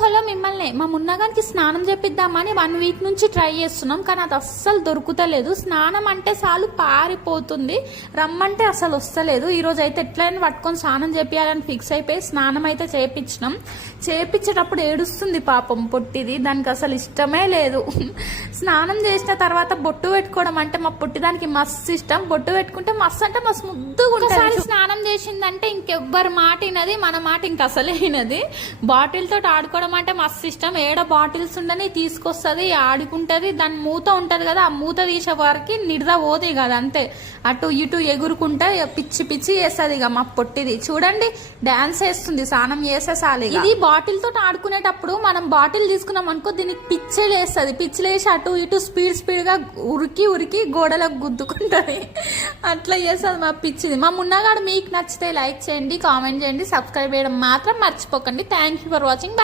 Hello మిమ్మల్ని మా మున్నగానికి స్నానం చేపిద్దామని 1 వీక్ నుంచి ట్రై చేస్తున్నాం, కానీ అది అస్సలు దొరుకుతలేదు. స్నానం అంటే చాలు పారిపోతుంది, రమ్మంటే అసలు వస్తలేదు. ఈరోజు అయితే ఎట్లయినా పట్టుకొని స్నానం చేపియాలని ఫిక్స్ అయిపోయి స్నానం అయితే చేపించినాం. చేపించేటప్పుడు ఏడుస్తుంది పాపం పొట్టిది, దానికి అసలు ఇష్టమే లేదు. స్నానం చేసిన తర్వాత బొట్టు పెట్టుకోవడం అంటే మా పొట్టిదానికి మస్తు ఇష్టం. బొట్టు పెట్టుకుంటే మస్తు అంటే మస్తు ముద్దుగా ఉంటుంది. స్నానం చేసిందంటే ఇంకెవ్వరి మాట వినది, మన మాట ఇంక అసలే వినది. బాటిల్ తోటి ఆడుకోవడం అంటే మస్తు ఇష్టం. ఏడ బాటిల్స్ ఉండని తీసుకొస్తుంది, ఆడుకుంటది. దాని మూత ఉంటది కదా, ఆ మూత తీసే వారికి నిడద పోదు కదా, అంతే అటు ఇటు ఎగురుకుంటే పిచ్చి పిచ్చి చేస్తుంది. ఇక మా పొట్టిది చూడండి డాన్స్ వేస్తుంది స్నానం చేసేసాలి. ఇది బాటిల్ తోటి ఆడుకునేటప్పుడు మనం బాటిల్ తీసుకున్నాం అనుకో, దీనికి పిచ్చిలేస్తుంది. పిచ్చిలేసి అటు ఇటు స్పీడ్ గా ఉరికి ఉరికి గోడలకు గుద్దుకుంటది. అట్లా చేస్తుంది మా పిచ్చిది. మా మున్నగాడు మీకు నచ్చితే లైక్ చేయండి, కామెంట్ చేయండి, సబ్స్క్రైబ్ చేయడం మాత్రం మర్చిపోకండి. Thank you for watching.